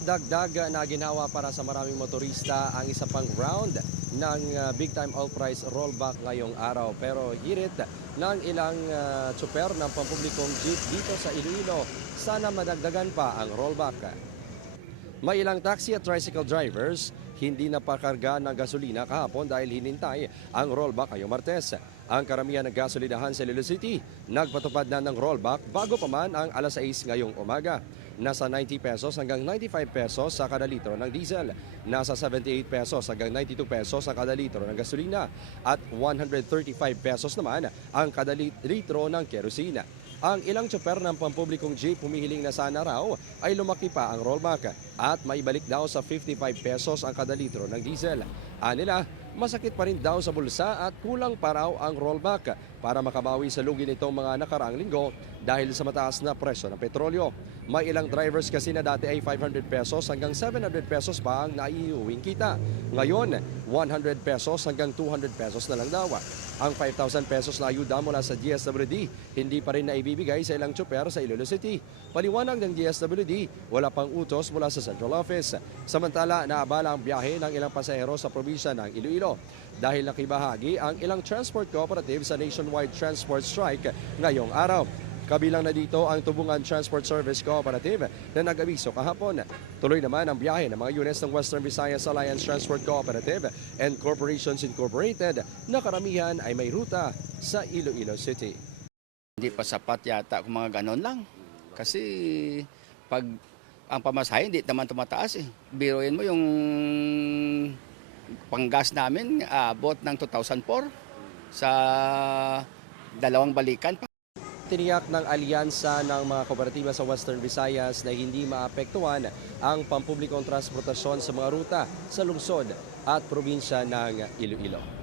Dagdag na ginawa para sa maraming motorista ang isa pang round ng big time all price rollback ngayong araw. Pero hirit ng ilang tsuper ng pampublikong jeep dito sa Iloilo, sana madagdagan pa ang rollback. May ilang taxi at tricycle drivers hindi napakarga ng gasolina kahapon dahil hinintay ang rollback ngayong Martes. Ang karamihan ng gasolinahan sa Iloilo City nagpatupad na ng rollback bago pa man ang alas 6 ngayong umaga. Nasa 90 pesos hanggang 95 pesos sa kada litro ng diesel. Nasa 78 pesos hanggang 92 pesos sa kada litro ng gasolina. At 135 pesos naman ang kada litro ng kerosina. Ang ilang tsoper ng pampublikong jeep humihiling na sana raw ay lumaki pa ang rollback at maibalik daw sa 55 pesos ang kada litro ng diesel. Anila, masakit pa rin daw sa bulsa at kulang pa raw ang rollback para makabawi sa lugi nitong mga nakaraang linggo dahil sa mataas na presyo ng petrolyo. May ilang drivers kasi na dati ay 500 pesos hanggang 700 pesos pa ang naiuwing kita. Ngayon, 100 pesos hanggang 200 pesos na lang daw. Ang 5,000 pesos na ayuda mula sa DSWD hindi pa rin naibibigay sa ilang tsoper sa Iloilo City. Paliwanag ng DSWD, wala pang utos mula sa Central Office. Samantala, naabala ang biyahe ng ilang pasahero sa probinsya ng Iloilo dahil nakibahagi ang ilang transport cooperative sa nationwide transport strike ngayong araw. Kabilang na dito ang Tubungan Transport Service Cooperative na nag-abiso kahapon. Tuloy naman ang biyahe ng mga units ng Western Visayas Alliance Transport Cooperative and Corporations Incorporated na karamihan ay may ruta sa Iloilo City. Hindi pa sapat yata kung mga ganon lang. Kasi pag ang pamasahe hindi naman tumataas eh. Biruin mo yung panggas namin abot ng 2004 sa dalawang balikan. Tiniyak ng alyansa ng mga kooperatiba sa Western Visayas na hindi maapektuhan ang pampublikong transportasyon sa mga ruta sa lungsod at probinsya ng Iloilo.